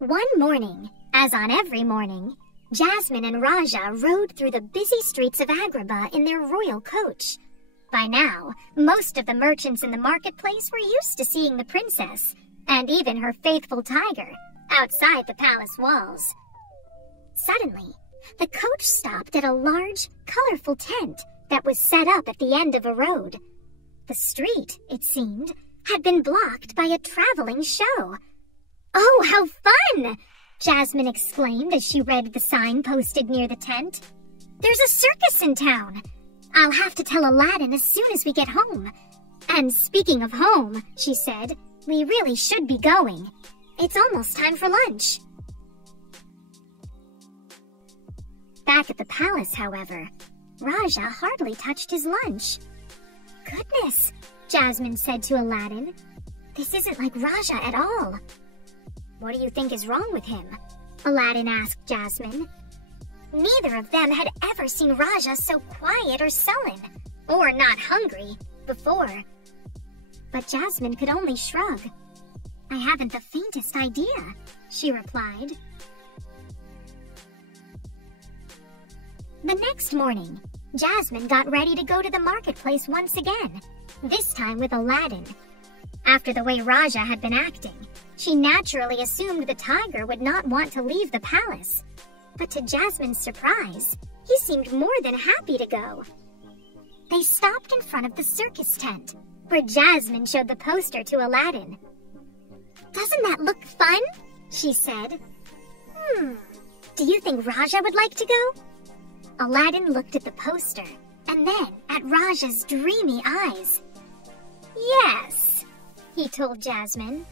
One morning, as on every morning, Jasmine and Raja rode through the busy streets of Agrabah in their royal coach. By now, most of the merchants in the marketplace were used to seeing the princess, and even her faithful tiger, outside the palace walls. Suddenly, the coach stopped at a large, colorful tent that was set up at the end of a road. The street, it seemed, had been blocked by a traveling show. "Oh, how fun!" Jasmine exclaimed as she read the sign posted near the tent. "There's a circus in town. I'll have to tell Aladdin as soon as we get home. And speaking of home," she said, "we really should be going. It's almost time for lunch." Back at the palace, however, Raja hardly touched his lunch. "Goodness," Jasmine said to Aladdin, "this isn't like Raja at all." "What do you think is wrong with him?" Aladdin asked Jasmine. Neither of them had ever seen Raja so quiet or sullen, or not hungry, before. But Jasmine could only shrug. "I haven't the faintest idea," she replied. The next morning, Jasmine got ready to go to the marketplace once again, this time with Aladdin. After the way Raja had been acting, she naturally assumed the tiger would not want to leave the palace. But to Jasmine's surprise, he seemed more than happy to go. They stopped in front of the circus tent, where Jasmine showed the poster to Aladdin. "Doesn't that look fun?" she said. Do you think Raja would like to go?" Aladdin looked at the poster, and then at Raja's dreamy eyes. "Yes," he told Jasmine.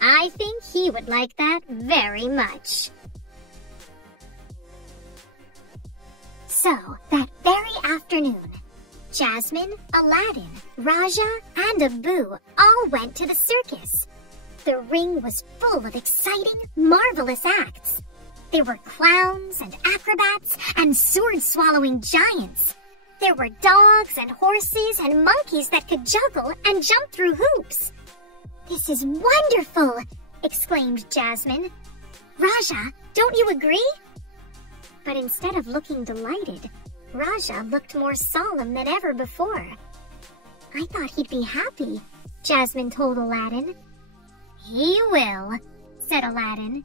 "I think he would like that very much." So, that very afternoon, Jasmine, Aladdin, Raja, and Abu all went to the circus. The ring was full of exciting, marvelous acts. There were clowns and acrobats and sword-swallowing giants. There were dogs and horses and monkeys that could juggle and jump through hoops. "This is wonderful!" exclaimed Jasmine. "Raja, don't you agree?" But instead of looking delighted, Raja looked more solemn than ever before. "I thought he'd be happy," Jasmine told Aladdin. "He will," said Aladdin.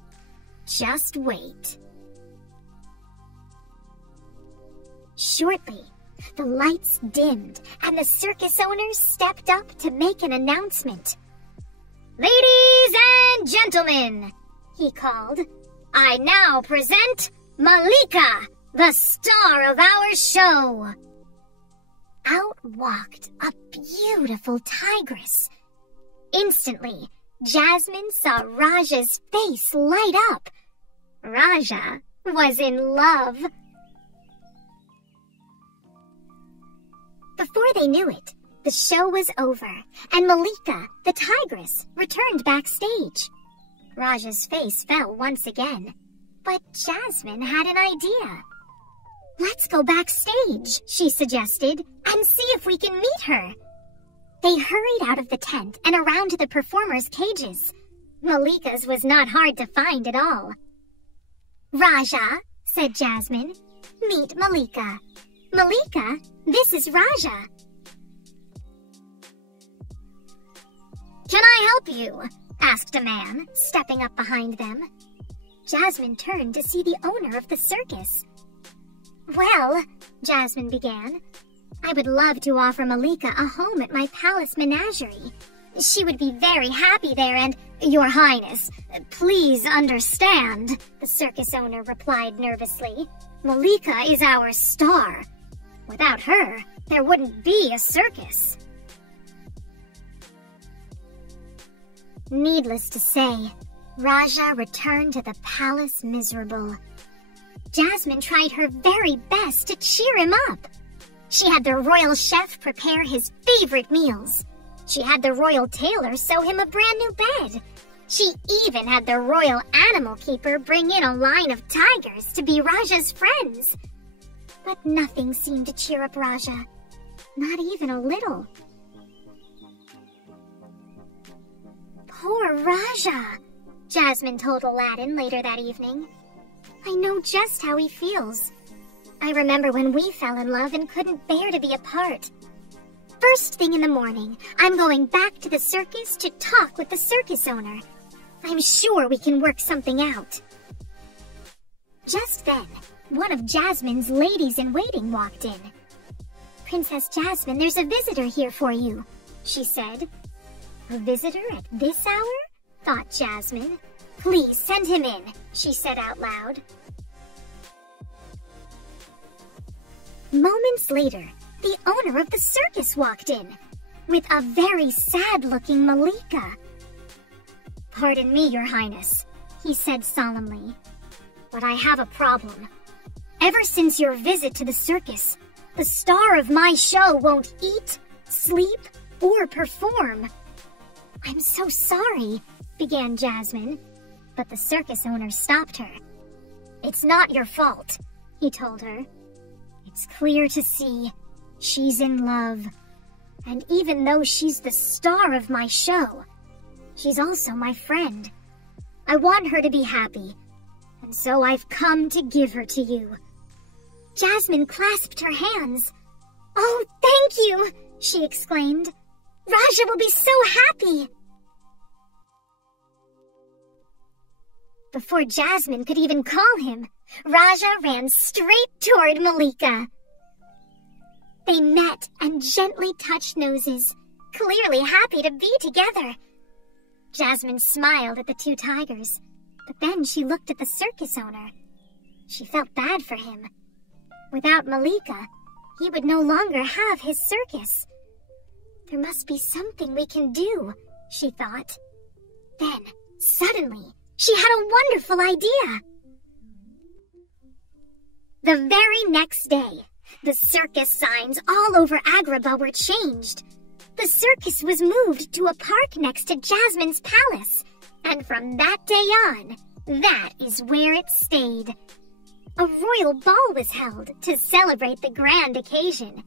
"Just wait." Shortly, the lights dimmed and the circus owners stepped up to make an announcement. "Ladies and gentlemen," he called, "I now present Malika, the star of our show." Out walked a beautiful tigress. Instantly, Jasmine saw Raja's face light up. Raja was in love. Before they knew it, the show was over, and Malika, the tigress, returned backstage. Raja's face fell once again, but Jasmine had an idea. "Let's go backstage," she suggested, "and see if we can meet her." They hurried out of the tent and around to the performers' cages. Malika's was not hard to find at all. "Raja," said Jasmine, "meet Malika. Malika, this is Raja." "Can I help you?" asked a man, stepping up behind them. Jasmine turned to see the owner of the circus. "Well," Jasmine began, "I would love to offer Malika a home at my palace menagerie. She would be very happy there and—" "Your Highness, please understand," the circus owner replied nervously. "Malika is our star. Without her, there wouldn't be a circus." Needless to say, Raja returned to the palace miserable. Jasmine tried her very best to cheer him up. She had the royal chef prepare his favorite meals. She had the royal tailor sew him a brand new bed. She even had the royal animal keeper bring in a line of tigers to be Raja's friends. But nothing seemed to cheer up Raja, not even a little. Poor Raja! Jasmine told Aladdin later that evening. "I know just how he feels. I remember when we fell in love and couldn't bear to be apart. First thing in the morning, I'm going back to the circus to talk with the circus owner. I'm sure we can work something out." Just then, one of Jasmine's ladies-in-waiting walked in. "Princess Jasmine, there's a visitor here for you," she said. "A visitor at this hour?" thought Jasmine. "Please send him in," she said out loud. Moments later, the owner of the circus walked in, with a very sad-looking Malika. "Pardon me, Your Highness," he said solemnly, "but I have a problem. Ever since your visit to the circus, the star of my show won't eat, sleep, or perform." "I'm so sorry," began Jasmine, but the circus owner stopped her. "It's not your fault," he told her. "It's clear to see she's in love. And even though she's the star of my show, she's also my friend. I want her to be happy, and so I've come to give her to you." Jasmine clasped her hands. "Oh, thank you!" she exclaimed. "Raja will be so happy!" Before Jasmine could even call him, Raja ran straight toward Malika. They met and gently touched noses, clearly happy to be together. Jasmine smiled at the two tigers, but then she looked at the circus owner. She felt bad for him. Without Malika, he would no longer have his circus. There must be something we can do, she thought. Then, suddenly, she had a wonderful idea. The very next day, the circus signs all over Agrabah were changed. The circus was moved to a park next to Jasmine's palace, and from that day on, that is where it stayed. A royal ball was held to celebrate the grand occasion,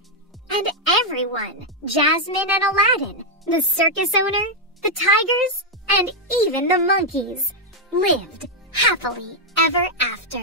and everyone, Jasmine and Aladdin, the circus owner, the tigers, and even the monkeys, lived happily ever after.